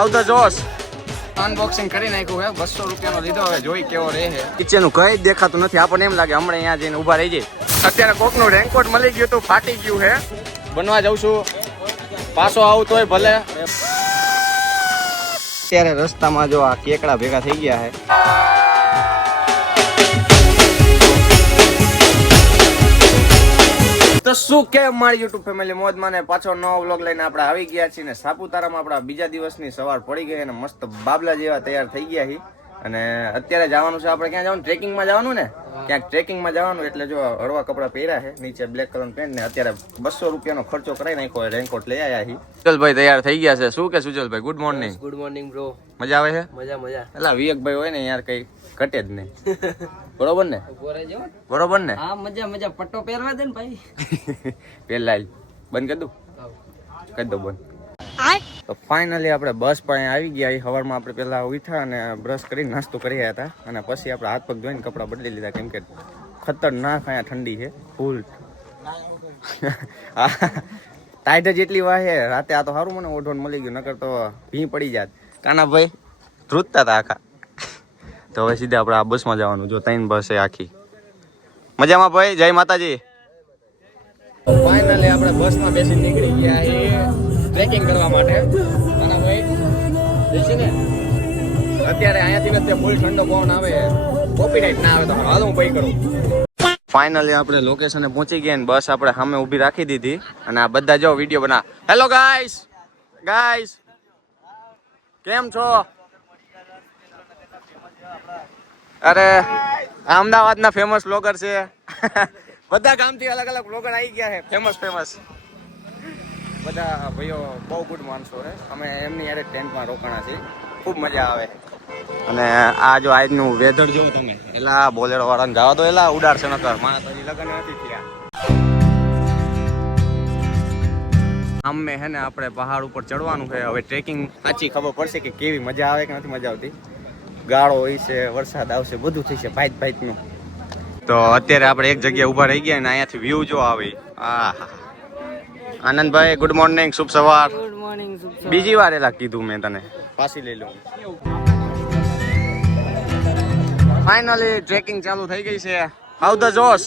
આવતા જોશ અનબોક્સિંગ કરી નાખ્યું હે 200 રૂપિયાનો લીધો હવે જોઈ કેવો રહે છે કિચનનું કઈ જ દેખાતું નથી આપણને એમ લાગે હમણાં અહીંયા જઈને ઊભા રહી જાય અત્યારે કોકનું રેનકોટ મળી ગયું તો ફાટી ગયું હે બનવા જાઉં છું પાછો આવું તોય ભલે અત્યારે રસ્તામાં જો આ કેકડા ભેગા થઈ ગયા છે તો શું કે મારી યુટ્યુબ ફેમિલી મોજમાં ને પાછો નવો વ્લોગ લઈને આપણે આવી ગયા છીએ ને સાપુતારામાં આપણા બીજા દિવસની સવાર પડી ગઈ અને મસ્ત બાબલા જેવા તૈયાર થઈ ગયા છીએ અને અત્યારે જવાનું છે આપણે ક્યાં જવાનું ટ્રેકિંગમાં જવાનું ને ક્યાંક ટ્રેકિંગમાં જવાનું એટલે જો હળવા કપડાં પહેર્યા છે નીચે બ્લેક કલરનું પેન્ટ ને અત્યારે 200 રૂપિયાનો ખર્ચો કરાવી નાખ્યો રેનકોટ લઈ આવ્યા છીએ સુજલભાઈ તૈયાર થઈ ગયા છે શું કે સુજલભાઈ ગુડ મોર્નિંગ બ્રો મજા આવે છે મજા એટલે વિવેકભાઈ હોય ને યાર કઈ ઘટે જ નહીં બરોબર ને બરોબર ને હા મજા પટ્ટો પહેરવા દે ને ભાઈ પેલા બંધ કરી દઉં કરી દો બંધ તો ફાઇનલી આપણે બસ પાસે આવી ગયા સવારમાં આપણે પેલા ઉઠ્યા અને બ્રશ કરીને નાસ્તો કરી રહ્યા હતા અને પછી આપણે હાથ પગ ધોઈને કપડાં બદલી લીધા કેમ કે ખતરનાક અહીંયા ઠંડી છે ફૂલ ટાઈટ જ એટલી વાહે રાતે આ તો સારું મને ઓઢવાનું મળી ગયું નકર તો ભી પડી જાત કાનાભાઈ ધ્રુજતા હતા આખા તો હવે સીધા આપણે આ બસમાં જવાનું જો 3 બસ છે આખી મજામાં ભાઈ જય માતાજી ફાઇનલી આપણે બસમાં બેસી નીકળી ગયા એ ટ્રેકિંગ કરવા માટે કાનાભાઈ દેખી ને અત્યારે અહીંયાથી વચ્ચે ફૂલ ઠંડો પવન આવે કોપીરાઇટ ના આવે તો હાલ હું પે કરું ફાઇનલી આપણે લોકેશને પહોંચી ગયા ને બસ આપણે સામે ઊભી રાખી દીધી અને આ બધા જો વિડીયો બના હેલો ગાઈસ કેમ છો અરે અમદાવાદના ફેમસ બ્લોગર છે બધા ગામથી અલગ અલગ બ્લોગર આવી ગયા છે ફેમસ બધા ભાઈઓ બહુ ગુડ માણસો છે અમે એમની યારે ટેન્ટમાં રોકાણા છીએ ખૂબ મજા આવે અને આ જો આજનું વેધર જોવો તમે એલા બોલેરો વાળાને ગાવા દો એલા ઉડાડશે નકર મારા તો હજી લગ્ન નથી થયા આમે હે ને આપણે પહાડ ઉપર ચડવાનું છે હવે ટ્રેકિંગ સાચી ખબર પડશે કે કેવી મજા આવે કે નથી મજા આવતી ગાળો હોય છે વરસાદ આવશે બધું થશે ભાઈનું તો અત્યારે આપણે એક જગ્યાએ ઊભા રહી ગયા અને અહીંયાથી વ્યૂ જો આવે આનંદભાઈ ગુડ મોર્નિંગ શુભ સવાર ગુડ મોર્નિંગ બીજી વાર એલા કીધું મેં તને પાછી લઈ લઉં ફાઇનલી ટ્રેકિંગ ચાલુ થઈ ગઈ છે હાઉ ધ જોશ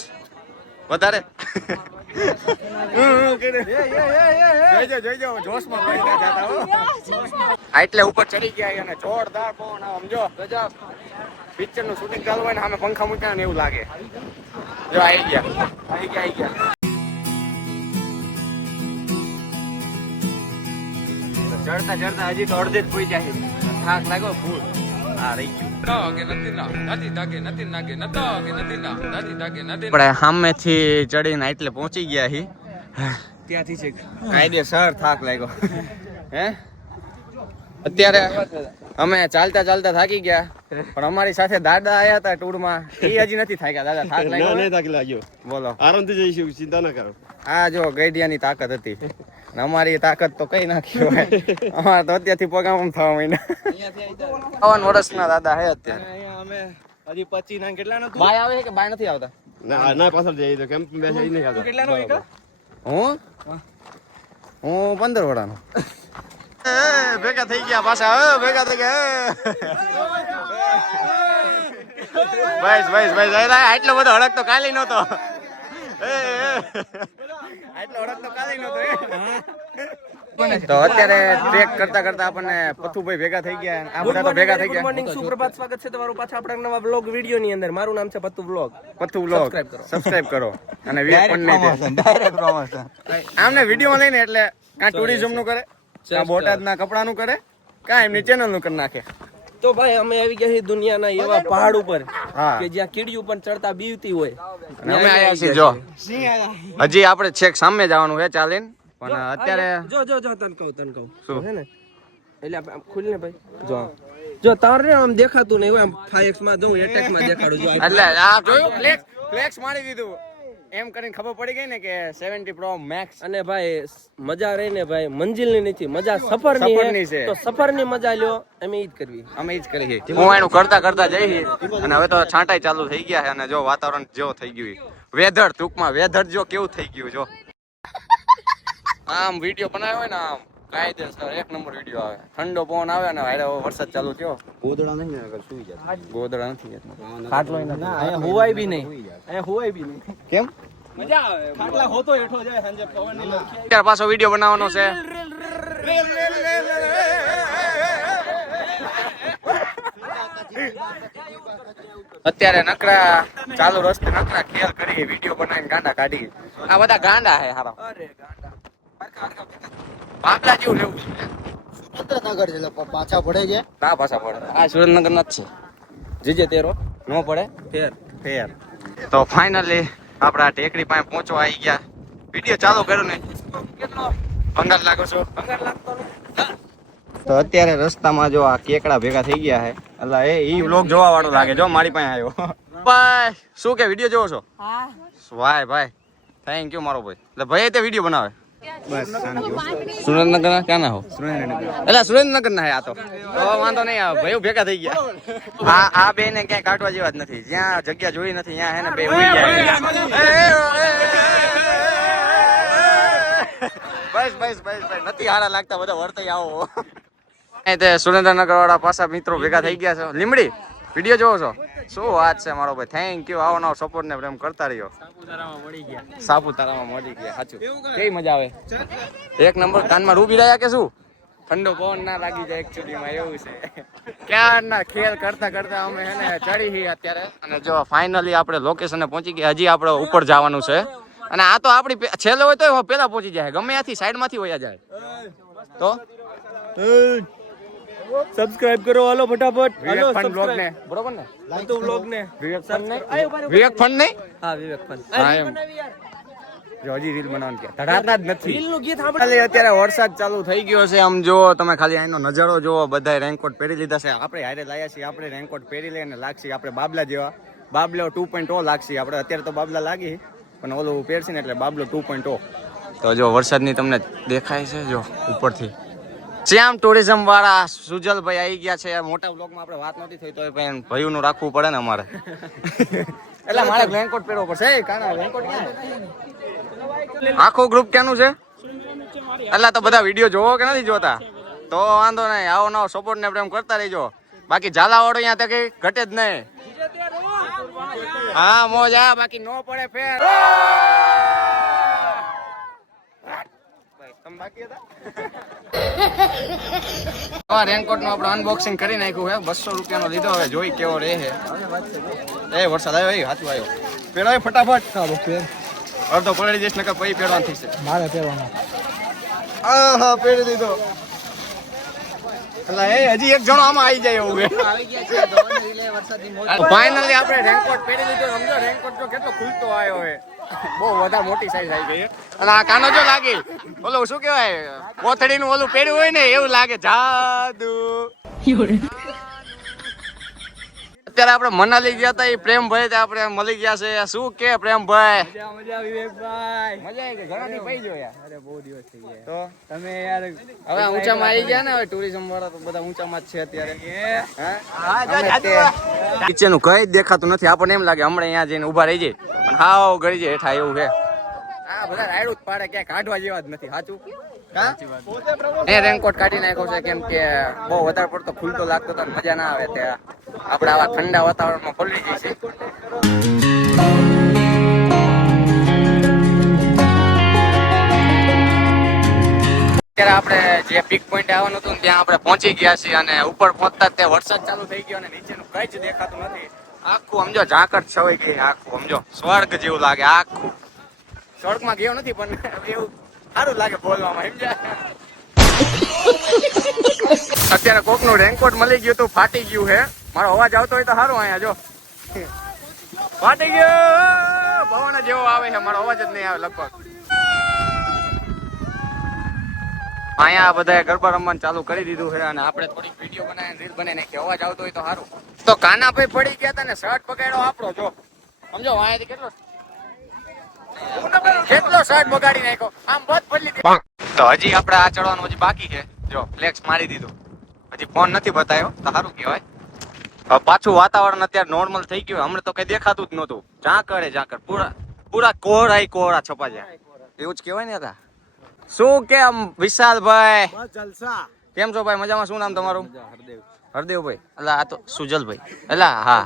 વધારે જોઈજો જોશમાં પડી ના જાતા હો એટલે ઉપર ચડી ગયા અને જોરદાર પવન સમજો ગજબ પિક્ચર નું શૂટિંગ ચાલુ હોય ને સામે પંખા મૂક્યા ને એવું લાગે જો આવી ગયા ચડતા હજી તો અડધે જ પડી જાય થાક લાગ્યો ફૂલ હા રહી ગયું સામેથી ચડીને એટલે પહોંચી ગયા હી ત્યાંથી છે કાયદેસર થાક લાગ્યો હે અત્યારે અમે ચાલતા થાકી ગયા પણ અમારી સાથે દાદા આયા હતા ટૂરમાં એ હજી નથી થાક્યા દાદા થાક લાગ્યો બોલો આરામથી જઈશું ચિંતા ના કરો આ જો ગઈડિયાની તાકાત હતી અમારી તાકાત તો કઈ નાખી હોય અમારે તો અત્યારથી પગામ થવા મહિના 51 વર્ષના દાદા હે અત્યારે અમે હજી 25 ના કેટલા નો બાય આવે કે બાય નથી આવતા ના પાછળ જઈએ તો કેમ બેસે નહીં આવતા કેટલા નો એક હું 15 વડાનો ભેગા થઈ ગયા પાછા ભેગા થઈ ગયા ભાઈ આટલો બધો હડક તો કાલી નતો તો અત્યારે ટ્રેક કરતા આપણને પથુભાઈ ભેગા થઈ ગયા આ બધા તો ભેગા થઈ ગયા ગુડ મોર્નિંગ સુપ્રભાત સ્વાગત છે તમારું પાછા આપણા નવા વ્લોગ વિડિયો ની અંદર મારું નામ છે પત્તુ વ્લોગ સબસ્ક્રાઇબ કરો અને ડાયરેક્ટ પ્રમોશન આમને વિડિયો લઈને એટલે કા ટુરિઝમ નું કરે કા બોટાદના કપડાનું કરે કા એમની ચેનલ નું કરી નાખે તો ભાઈ અમે આવી ગયા છીએ દુનિયાના એવા પહાડ ઉપર કે જ્યાં કીડી ઉપર ચડતા બીવતી હોય અને અમે આયા છીએ જો હજી આપણે છેક સામે જવાનું છે ચાલીને પણ અત્યારે જો તન કહું શું હે ને એટલે ખુલ ને ભાઈ જો તારે આમ દેખાતું નહીં હોય આમ 5x માં દઉં એટેક માં દેખાડું જો એટલે આ જોયું ફ્લેક્સ મારી દીધું એમ કરીને ખબર પડી ગઈ ને કે 70 પ્રો મેક્સ અને ભાઈ મજા રહી ને ભાઈ મંજિલ ની નથી મજા સફર ની છે તો સફર ની મજા લ્યો અમે ઈ જ કરવી હું એનું કરતા જઈ અને હવે તો છાંટાઈ ચાલુ થઈ ગયા છે અને જો વાતાવરણ જેવો થઈ ગયું વેધર ટૂંકમાં વેધર જો કેવું થઈ ગયું જો આમ વિડીયો બનાવ્યો હોય ને આમ કાયદેસર એક નંબર વિડીયો આવે. ઠંડો પવન આવે ને હારે વરસાદ ચાલુ થયો. ગોદડા નહીં ને અગર સુઈ જાય. ગોદડા નથી જતો. અહીંયા હુવાય બી નહીં. અહીંયા હુવાય બી નહીં. કેમ? મજા આવે. ખાટલા હોતો હેઠો જાય સાંજે પવનની લખી. અત્યારે પાછો વિડીયો બનાવવાનો છે. અત્યારે નકરા ચાલુ રસ્તે નકરા ખેલ કરી વિડીયો બનાવીને ગાંડા કાઢી. આ બધા ગાંડા હે હારા. અરે ગાંડા. બાપલા જેવું લેવું છે. સુરેન્દ્રનગર છે એટલે પાછા પડે છે. ના પાછા પડે. આ સુરેન્દ્રનગર ના જ છે. જીજે તેરો નો પડે ફેર. ફેર. તો ફાઇનલી આપડા ટેકરી પાસે પહોંચવા આવી ગયા. વિડીયો ચાલુ કર્યો ને કેટલો ભંગાર લાગો છો. તો અત્યારે રસ્તામાં જો આ કેકડા ભેગા થઈ ગયા છે. એટલે ઈ વ્લોગ જોવા વાળો લાગે જો મારી પાસે આવ્યો. ભાઈ શું કે વિડીયો જોવો છો? હા વાય ભાઈ થેન્ક યુ મારો ભાઈ. એટલે ભાઈ તે વિડીયો બનાવે. બસ શાંતિ. સુરેન્દ્રનગર ના ક્યાં ના હો? સુરેન્દ્રનગર. એટલે સુરેન્દ્રનગર ના હે આ તો વાંધો નહીં આવે. ભાઈઓ ભેગા થઈ ગયા. આ બે ને ક્યાંય કાઢવા જેવા જ નથી. જ્યાં જગ્યા જોઈ નથી ત્યાં હે ને બે ઉઈ ગયા. બસ નથી હારા લાગતા બધા વર્તાઈ આવો. તે સુરેન્દ્રનગર વાળા પાછા મિત્રો ભેગા થઈ ગયા છે. લીમડી વિડીયો જોવો છો? શું વાત છે મારો ભાઈ. Thank you. આવો નવો સપોર્ટ ને પ્રેમ કરતા રહ્યો. સાપુતારામાં મળી ગયા. સાચું કેવી મજા આવે. એક નંબર. કાનમાં રૂબી રહ્યા કે શું? ઠંડો પવન ના લાગી જાય એકચ્યુઅલી માં એવું છે. ક્યારના ખેલ કરતા કરતા અમે હે ને ચડી હી અત્યારે. અને જો ફાઇનલી આપણે લોકેશને પહોંચી ગયા. હજી આપણે ઉપર જવાનું છે. અને આ તો આપણી છેલ્લે હોય તો પેલા પહોંચી જાય. ગમે ત્યાંથી સાઈડ માંથી વયા જાય તો સબસ્ક્રાઇબ કરો હાલો ફટાફટ. હાલો વિવેક ફન બ્લોગ ને સબસ્ક્રાઇબ. બરોબર ને? તો વ્લોગ ને વિવેક ફન નહીં. વિવેક ફન નહીં. હા વિવેક ફન. હા, એમ. જો હજી રીલ બનાવવાનું કે ધડાતા જ નથી. રીલ નું ગીત ખાલી અત્યારે વરસાદ ચાલુ થઈ ગયો છે. આમ જો તમે ખાલી આનો નજારો જોવો. બધાય રેનકોટ પહેરી લીધા છે. આપણે હારે લાયા છીએ. આપણે રેનકોટ પહેરી લઈને લાગશે આપણે બાબલા જેવા. બાબલો 2.0 લાગશે. આપણે અત્યારે તો બાબલા લાગી પણ ઓલું પહેરશે ને એટલે બાબલો 2.0. તો જો વરસાદની તમને દેખાય છે જો ઉપરથી. શ્યામ ટુરિઝમ વાળા સુજલભાઈ આવી ગયા છે. મોટા બ્લોગમાં આપણે વાત નથી થઈ તો પણ ભાઈઓનું રાખવું પડે ને અમારે. એટલે મારે રેનકોટ પહેરવો પડશે. કાના રેનકોટ ક્યાં છે? આખું ગ્રુપ ક્યાંનું છે? એટલે તો બધા વિડીયો જોવો કે નથી જોતા? તો વાંધો નહીં. આવો નવો સપોર્ટ ને પ્રેમ કરતા રહીજો. બાકી ઝાલાવાડો અહીંયા તો કઈ ઘટે જ નહીં. હા મોજ આ બાકી નો પડે ફેર. તમે બાકી હતા? રેનકોટ નું આપણે અનબોક્સિંગ કરી નાખ્યું છે. 200 રૂપિયાનો લીધો. હવે જોઈ કેવો રહે છે. એ વરસાદ આવ્યો. હાથું આવ્યો. પેલો ફટાફટ અડધો પલળી જઈશ નકર પછી પહેરવાનું થશે. મારે પહેરવાનો. હા પહેરી દીધો. એટલે એ હજી એક જણો આમાં આવી જાય એવું છે. ફાઇનલી આપણે રેનકોટ પહેરી લીધો. સમજો રેનકોટ જો કેટલો ખુલતો આવ્યો છે. બહુ વધારે મોટી સાઈઝ આવી ગઈ. અને આ કાનો જો લાગી ઓલું શું કહેવાય કોથળી નું ઓલું પહેર્યું હોય ને એવું લાગે. જાદુ. અત્યારે આપણે મનાલી ગયા હતા. એ પ્રેમભાઈ આપણે મળી ગયા છે. શું કે પ્રેમભાઈ? મજા વિવેકભાઈ. મજા આવી ગઈ. ઘણાથી પઈ ગયો યાર. અરે બહુ દિવસ થઈ ગયા. તો તમે યાર હવે ઊંચામાં આવી ગયા ને. હવે ટુરિઝમ વાળા તો બધા ઊંચામાં જ છે અત્યારે. નીચેનું કઈ જ દેખાતું નથી. આપણને એમ લાગે હમણાં અહીંયા જઈને ઉભા રહી જાય પણ હાવ ગળી જાય હેઠા એવું છે. આ બધા રાયડું જ પાડે. ક્યાંય કાઢવા જેવા જ નથી. સાચું એ રેનકોટ કાઢી નાખ્યો છે કેમ કે બહુ વધારે પડતો ખુલતો લાગતો તો મજા ના આવે. ત્યાં આપણે આવા ઠંડા વાતાવરણમાં પલળી જઈએ છીએ. અત્યારે આપણે જે પીક પોઈન્ટ આવવાનું હતું ત્યાં આપણે પહોંચી ગયા છીએ. અને ઉપર પહોંચતા તે વરસાદ ચાલુ થઈ ગયો અને નીચેનું કઈ જ દેખાતું નથી. આખું સમજો ઝાકળ છવાઈ ગઈ. આખું સમજો સ્વર્ગ જેવું લાગે. આખું સ્વર્ગમાં ગયો નથી પણ એવું સારું લાગે બોલવામાં. સમજ્યા? અત્યારે કોકનું રેનકોટ મળી ગયું તું ફાટી ગયું છે. મારો અવાજ આવતો હોય તો સારું. અહીંયા જો ફાટી ગયો. પવન જેવો આવે છે. મારો અવાજ જ નહીં આવે લગભગ. અહીંયા બધા ગરબા રમવાનું ચાલુ કરી દીધું છે અને આપણે થોડીક વિડીયો બનાવીને રીલ બનાવી નાખી. અવાજ આવતો હોય તો સારું. તો કાનાભાઈ પડી ગયા હતા ને શર્ટ પકડ્યો આપણો. જો સમજો અહીંયાથી કેટલો શર્ટ બગાડી નાખ્યો. આમ બધ બદલી દીધો. તો હજી આપણે આ ચડવાનું હજી બાકી છે. જો ફ્લેક્સ મારી દીધું. હજી ફોન નથી બતાવ્યો તો સારું કહેવાય. હવે પાછું વાતાવરણ અત્યારે નોર્મલ થઈ ગયું. હમણાં તો કઈ દેખાતું જ નહોતું. ઝાકળે ઝાકળ પૂરા કોહરા છપા જાય એવું જ કહેવાય ને હતા. શું કેમ વિશાલભાઈ? બસ જલસા. કેમ છો ભાઈ? મજામાં? શું નામ તમારું? હરદેવભાઈ. અલા આ તો સુજલભાઈ. અલા હા.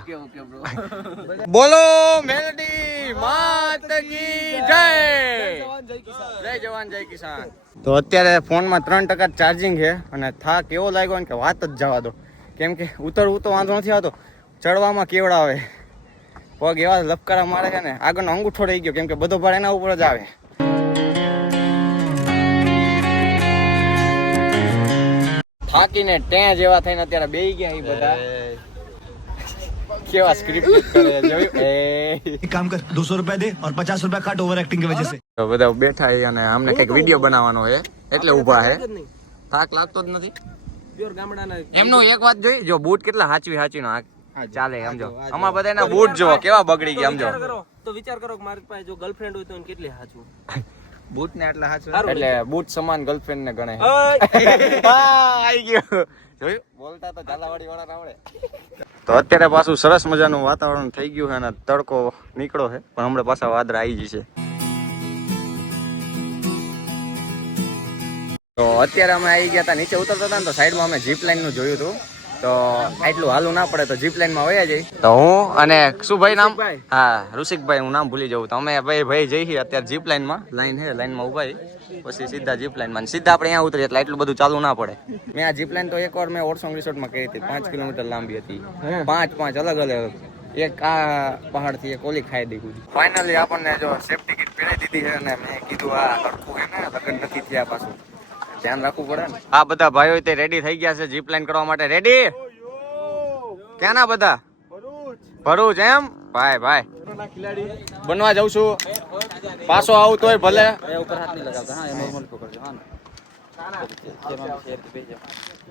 બોલો મેલડી માત કી જય. જય જવાન જય કિસાન. તો અત્યારે ફોનમાં 3% ચાર્જિંગ છે અને થાક એવો લાગ્યો ને કે વાત જ જવા દો. કેમ કે ઉતરવું તો વાંધો નથી આવતો, ચડવામાં કેવડા આવે, પગ એવા લપકારા મારે છે ને, આગળનો અંગૂઠો રહી ગયો કેમ કે બધો ભાર એના ઉપર જ આવે. થાકીને ટેં જેવા થઈને અત્યારે બેહી ગયા એ બધા. કેવા સ્ક્રિપ્ટ કરે જોયું? एक काम कर 200 रुपए दे और 50 रुपए काट ओवर एक्टिंग की वजह से। તો બધા બેઠા છે અને અમને કઈક વિડીયો બનાવવાનો છે એટલે ઊભા છે. થાક લાગતો જ નથી. પ્યોર ગામડાના એમનું એક વાત જોઈ, જો બૂટ કેટલા હાચવી નો ચાલે સમજો. અમાર બધાના બૂટ જો કેવા બગડી ગયા સમજો. વિચાર કરો તો વિચાર કરો કે મારી પાસે જો ગર્લફ્રેન્ડ હોય તો એને કેટલી હાચું. બૂટ ને એટલા હાચું. એટલે બૂટ સમાન ગર્લફ્રેન્ડ ને ગણે. આઈ ગયો જોયું? બોલતા તો ઝાલાવાડી વાળા આવડે. તો અત્યારે પાછું સરસ મજાનું વાતાવરણ થઈ ગયું છે અને તડકો નીકળો છે, પણ હમણાં પાછા વાદળા આવી જશે. તો અત્યારે અમે આવી ગયા હતા, નીચે ઉતરતા હતા ને તો સાઈડમાં અમે જીપ લાઈન નું જોયું હતું. તો આટલું હાલું ના પડે તો જીપ લાઈન માં વયા જઈ. તો હું અને શું ભાઈ નામ? હા ઋષિકભાઈ, હું નામ ભૂલી જવું. તો અમે ભાઈ જઈએ અત્યારે જીપ લાઈન માં. લાઈન હે, લાઈન માં ઉભા પછી સીધા જીપ લાઈન માં સીધા આપણે અહીંયા ઉતરીએ એટલે એટલું બધું ચાલુ ના પડે. મેં આ જીપ લાઈન તો એકવાર મેં ઓરસોંગ રિસોર્ટ માં કરી હતી, 5 કિલોમીટર લાંબી હતી. પાંચ અલગ અલગ, એક આ પહાડ થી એક ઓલી ખાઈ દીધું. ફાઇનલી આપણને જો સેફટી કિટ પહેરાવી દીધી છે અને મેં કીધું આ હરખું હે ને લગન નથી થયા, પાછું ધ્યાન રાખવું પડે ને. આ બધા ભાઈઓ તે રેડી થઈ ગયા છે જીપ લાઈન કરવા માટે. રેડી? ક્યાંના બધા? ભરૂચ એમ? ભાઈ બનવા જાઉં છું, પાછો આવું તોય ભલે. ઉપર હાથ નહીં લગાવતા. હા, એ નોર્મલ પકડજો. હા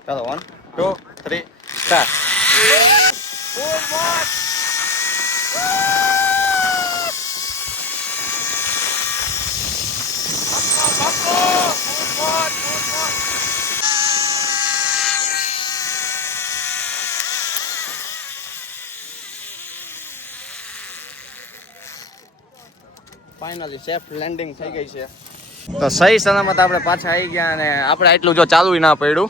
ચાલો 1 2 3 સ્ટાર્ટ. ફાઇનલી સેફ લેન્ડિંગ થઈ ગઈ છે. તો સહી સલામત આપણે પાછા આવી ગયા અને આપણે એટલું જો ચાલુ ના પડ્યું.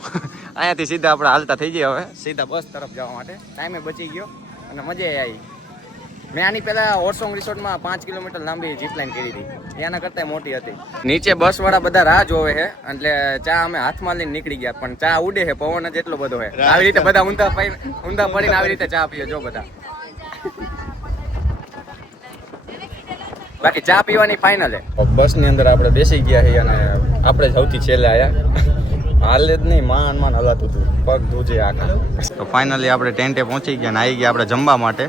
અહીંયાથી સીધા આપણે હાલતા થઈ ગયા હવે સીધા બસ તરફ જવા માટે. ટાઈમે બચી ગયો અને મજા આવી. મેં આની પહેલા ઓરસોંગ રિસોર્ટમાં 5 કિલોમીટર લાંબી જીપ લાઈન કરી હતી, ત્યાંના કરતા મોટી હતી. નીચે બસ વાળા બધા રાહ જોવે છે એટલે ચા અમે હાથમાં લઈને નીકળી ગયા, પણ ચા ઉડે છે, પવન જ એટલો બધો છે. આવી રીતે બધા ઊંધા પડીને આવી રીતે ચા પીએ જો બધા. બાકી ચા પીવાની ફાઇનલ હે. બસ ની અંદર આપણે બેસી ગયા છીએ અને આપણે સૌથી છેલ્લે આયા. હાલે જ નહીં, માન હલાતું હતું, પગ ધ્રુજે આખા. તો ફાઇનલી આપણે ટેન્ટે પહોંચી ગયા અને આવી ગયા આપણે જમવા માટે.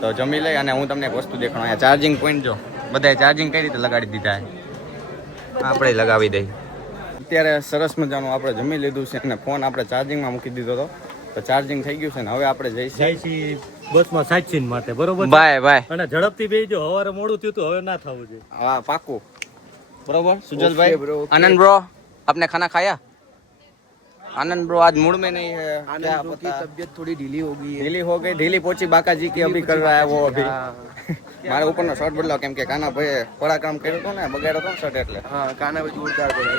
તો જમી લઈ અને હું તમને એક વસ્તુ દેખાડું. અહીંયા ચાર્જિંગ પોઈન્ટ જો બધાએ ચાર્જિંગ કઈ રીતે લગાડી દીધા છે, આપણે લગાવી દઈ. અત્યારે સરસ મજાનું આપણે જમી લીધું છે અને ફોન આપણે ચાર્જિંગમાં મૂકી દીધો હતો, તો ચાર્જિંગ થઈ ગયું છે ને હવે આપણે જઈશું બસમાં સાચીન માટે. બરોબર? બાય. અને ઝડપથી બેસજો, હવારે મોડું થયું હતું, હવે ના થવું જોઈએ. હા પાકું. बरोबर सुजल भाई. आनंद ब्रो आपने खाना खाया? आनंद ब्रो आज मूड में नहीं है, क्या पता तबीयत थोड़ी ढीली हो गई है. ढीली पहुंची बाका जी की अभी कर रहा है वो अभी. મારા ઉપરનો શર્ટ બદલાવ કેમ કે કાના ભાઈ પરાક્રમ કર્યો હતો ને, બગાડ્યો હતો ને શર્ટ એટલે. हाँ, खाना भी जोरदार बना.